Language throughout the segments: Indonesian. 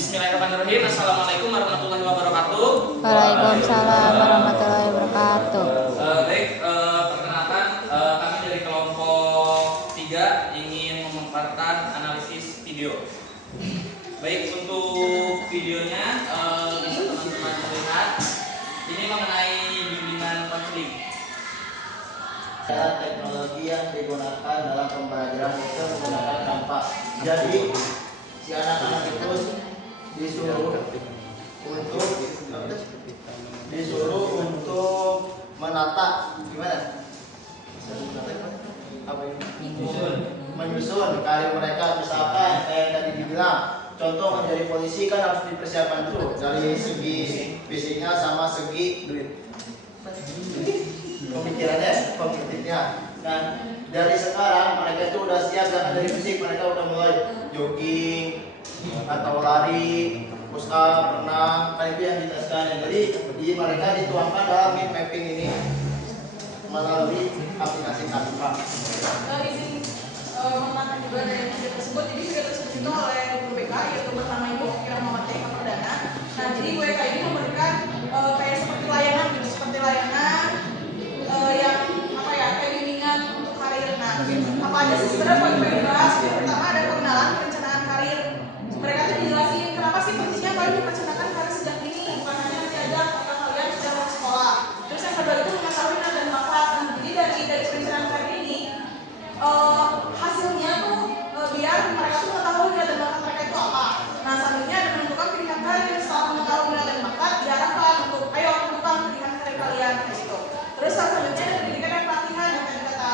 Bismillahirrahmanirrahim. Assalamualaikum warahmatullahi wabarakatuh. Waalaikumsalam warahmatullahi wabarakatuh. Perkenalkan, kami dari kelompok 3 ingin memaparkan analisis video. Baik, untuk videonya bisa teman-teman melihat. Ini mengenai bimbingan konseling. Teknologi yang digunakan dalam pembelajaran itu menggunakan Canva. Jadi si anak-anak itu disuruh untuk menata gimana? Menyusun karya mereka, misalkan kayak tadi dibilang contoh menjadi polisi kan harus dipersiapkan dulu dari segi fisiknya sama segi pemikirannya, kognitifnya. Nah, dari sekarang mereka itu udah siap, dan dari fisik mereka udah mulai jogging atau lari, push up, renang, kan itu yang ditaskan. Jadi mereka dituangkan dalam mind mapping ini melalui aplikasi Canva. Izin menambahkan juga dari video tersebut. Jadi video tersebut itu oleh guru BK yaitu bernama Ibu Kirahmawati Eka Perdana. Nah, jadi Bu Eka ini memberikan kayak seperti layanan gitu, yang apa ya, kayak bimbingan untuk karir. Nah, apa aja sih sebenarnya poin-poin dibahas? Pertama ada pengenalan perencanaan karir. Mereka tuh dijelasin kenapa sih pentingnya kalian merencanakan karir sejak dini, bukan hanya diajak apakah kalian sudah mau sekolah. Terus yang kedua itu mengetahui nilai dan manfaat. Nah, jadi dari perencanaan karir ini hasilnya tuh biar mereka tuh mengetahui nilai dan bakat mereka itu apa. Nah, selanjutnya ada menentukan pilihan karir. Setelah mengetahui nilai dan bakat, diarahkan untuk ayo tentukan pilihan karir kalian kayak gitu. Terus selanjutnya ada pendidikan dan pelatihan yang tadi kata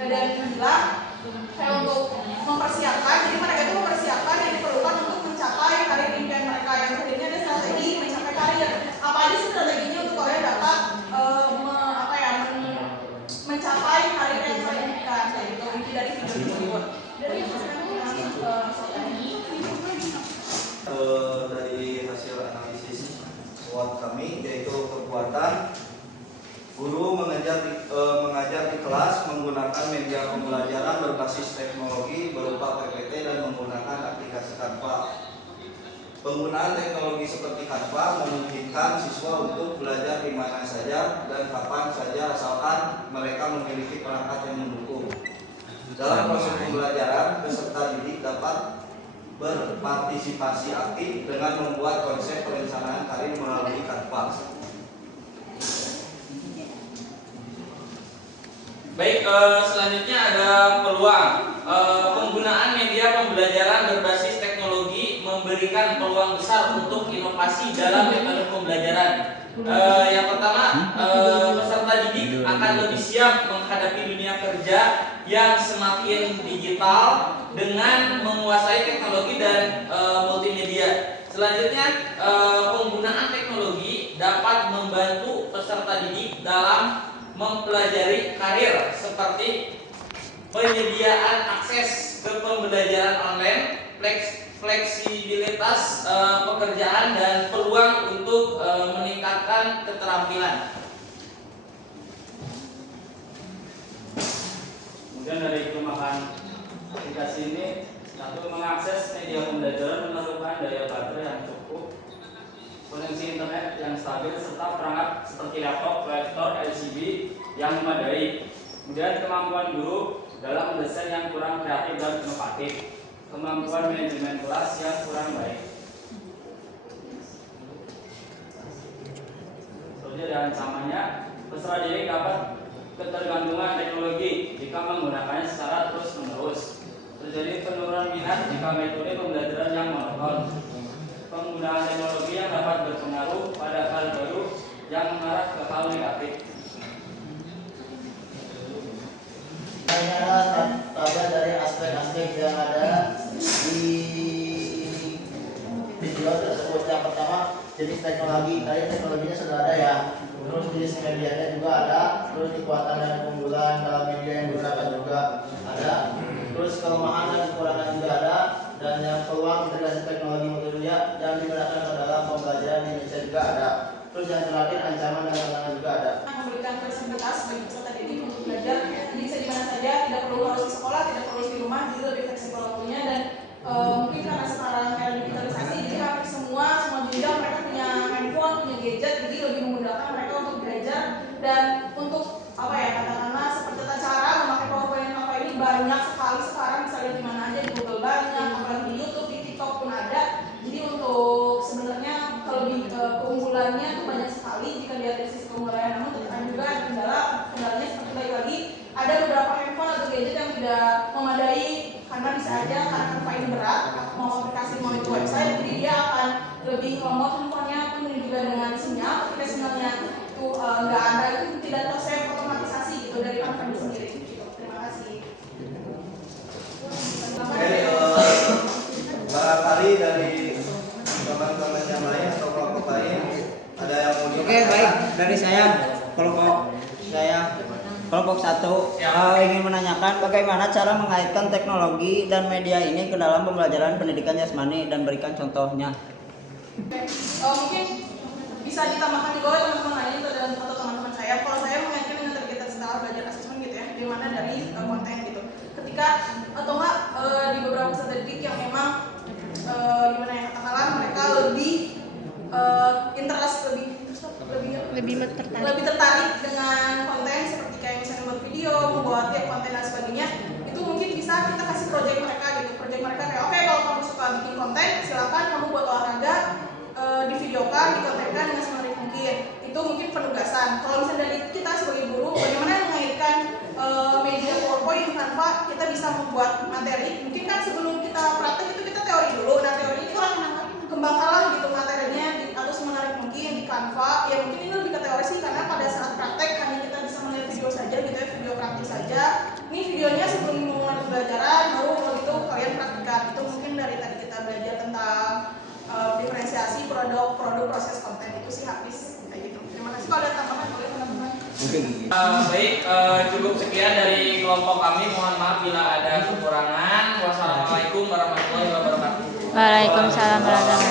Raden bilang kayak untuk mempersiapkan. Jadi mereka itu mempersiapkan yang diperlukan untuk mencapai karir impian mereka. Yang kedua ada strategi mencapai karir. Apa aja sih strateginya untuk kalian dapat mencapai karir yang kalian inginkan? Kayak gitu inti dari video tersebut. Dari hasil analisis SWOT kami, yaitu kekuatan guru mengajar di kelas menggunakan media pembelajaran berbasis teknologi berupa PPT dan menggunakan aplikasi Canva. Penggunaan teknologi seperti Canva memungkinkan siswa untuk belajar di mana saja dan kapan saja asalkan mereka memiliki perangkat yang mendukung. Dalam proses pembelajaran, peserta didik dapat berpartisipasi aktif dengan membuat konsep perencanaan karir melalui Canva. Baik, selanjutnya ada peluang. Penggunaan media pembelajaran berbasis teknologi memberikan peluang besar untuk inovasi dalam metode pembelajaran. Yang pertama, peserta didik akan lebih siap menghadapi dunia kerja yang semakin digital dengan menguasai teknologi dan multimedia. Selanjutnya, penggunaan teknologi dapat membantu peserta didik dalam mempelajari karir seperti penyediaan akses ke pembelajaran online, fleksibilitas pekerjaan, dan peluang untuk meningkatkan keterampilan. Kemudian dari kelemahan aplikasi ini, satu, mengakses media pembelajaran memerlukan daya baterai yang cukup, koneksi internet yang stabil, serta perangkat seperti laptop, proyektor, LCD yang memadai. Kemudian kemampuan guru dalam mendesain yang kurang kreatif dan inovatif, kemampuan manajemen kelas yang kurang baik. Selanjutnya ada ancamannya, peserta didik dapat ketergantungan teknologi jika menggunakannya secara terus-menerus. Terjadi penurunan minat jika metode pembelajaran yang monoton. Penggunaan teknologi yang dapat berpengaruh pada hal baru yang mengarah ke hal negatif. Ini adalah tabel dari aspek-aspek yang ada di video tersebut. Yang pertama, jenis teknologi. Tadi teknologinya sudah ada ya. Terus jenis medianya juga ada. Terus kekuatan dan keunggulan dalam media yang digunakan juga ada. Terus kelemahan dan kekurangan juga ada. Dan yang peluang integrasi teknologi multimedia yang digunakan ke dalam pembelajaran di Indonesia juga ada. Terus yang terakhir, ancaman dan tantangan juga ada. Memberikan fleksibilitas bagi peserta didik untuk belajar bisa di mana saja, tidak perlu harus di sekolah, tidak perlu di rumah, jadi lebih fleksibel waktunya. Dan mungkin karena sekarang era digitalisasi, Dan untuk apa ya, katakanlah seperti tata cara memakai PowerPoint dan Canva ini banyak sekali sekarang, bisa lihat di mana aja, di Google banyak, apalagi di YouTube, di TikTok pun ada. Jadi untuk sebenarnya keunggulannya tuh banyak sekali jika dilihat dari sisi keunggulannya, namun tetap juga ada kendalanya seperti lagi ada beberapa handphone atau gadget yang tidak memadai, karena bisa aja karena Canva ini berat, mau aplikasi mau itu website, jadi dia akan lebih lemot handphonenya, pun juga dengan sinyal, ketika sinyalnya itu nggak ada, itu tidak tersave otomatisasi gitu dari Canva itu sendiri gitu. Terima kasih. Oke, barangkali dari teman-teman yang lain atau kelompok lain ada yang mau Oke, baik, dari saya kelompok 1 ingin menanyakan bagaimana cara mengaitkan teknologi dan media ini ke dalam pembelajaran pendidikan jasmani dan berikan contohnya. Mungkin bisa ditambahkan juga oleh teman-teman lain atau teman-teman saya. Kalau saya mengaitkan dengan target setelah belajar asesmen gitu ya, di mana dari konten gitu. Ketika atau enggak di beberapa peserta didik yang memang gimana ya, katakanlah mereka lebih interest, lebih tertarik dengan konten seperti kayak misalnya buat video, membuat konten dan sebagainya, itu mungkin bisa kita kasih project mereka gitu. Project mereka kayak oke, kalau kamu suka bikin konten, silakan kamu buat olahraga, divideokan, dikontenkan dengan semenarik mungkin. Itu mungkin penugasan. Kalau misalnya dari kita sebagai guru, bagaimana mengaitkan media PowerPoint, Canva, kita bisa membuat materi. Mungkin kan sebelum kita praktek itu kita teori dulu. Nah teori itu kembangkanlah gitu materinya atau semenarik mungkin di Canva. Ya mungkin ini lebih ke teori sih, karena pada saat praktek hanya kita bisa melihat video saja gitu ya, video praktis saja. Ini videonya sebelum memulai pembelajaran, baru begitu kalian praktikkan. Itu mungkin dari tadi kita belajar tentang diferensiasi produk proses konten, itu sih habis kayak gitu. Terima kasih. Kalau ada tambahan boleh teman-teman. Baik, cukup sekian dari kelompok kami. Mohon maaf bila ada kekurangan. Wassalamualaikum warahmatullahi wabarakatuh. Waalaikumsalam warahmatullahi wabarakatuh.